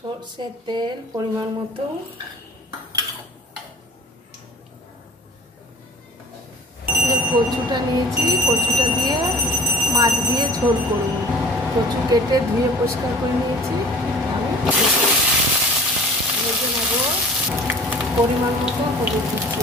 সরষের তেল পরিমাণ মতো, কচুটা নিয়েছি, কচুটা দিয়ে মাছ দিয়ে ঝোল করব। কচু কেটে ধুয়ে পরিষ্কার করে নিয়েছি, আমি ভেজে নেব। পরিমাণ মতো হলুদ দিচ্ছি,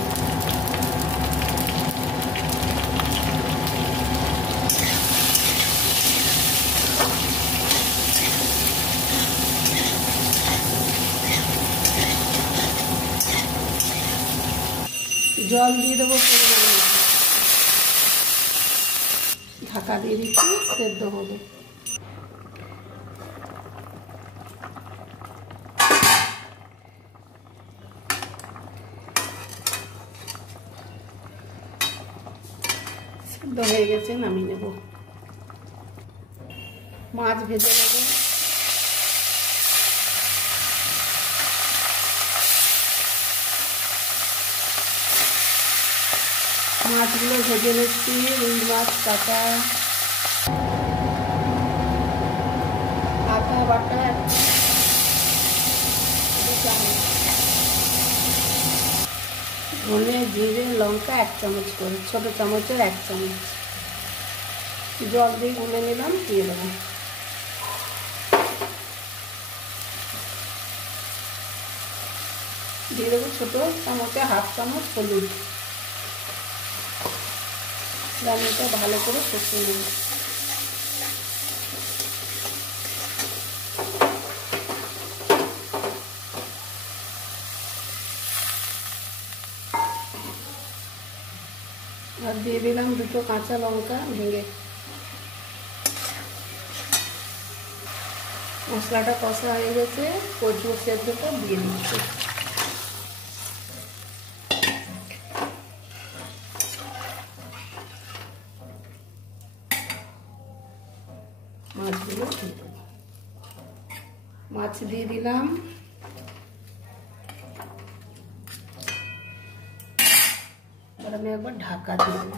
জল দিয়ে দেবো পরিমাণ মতো, ঢাকা দিয়ে দিচ্ছি, সেদ্ধ হবে। সেদ্ধ হয়ে গেছে, নামিয়ে নেব। মাছ ভেজে নেব। মাছগুলো ভেজে নিচ্ছি, রুই মাছ কাটা, আদা বাটা 2 চামচ, ধনে জিরে লঙ্কা 1 চামচ করে, ছোট চামচের 1 চামচ। জল দিয়ে গুলে নিলাম, দিয়ে দেবো। দিয়ে দেবো ছোট চামচে 1/2 চামচ হলুদ। রান্নাটা ভালো করে কষিয়ে নেব। আর দিয়ে দিলাম 2 কাঁচা লঙ্কা ভেঙে। মশলাটা কষা হয়ে গেছে, কচু সেদ্ধটা দিয়ে দিচ্ছি। মাছগুলো দিয়ে দেবো, মাছ দিয়ে দিলাম। আর আমি একবার ঢাকা দিয়ে দেবো।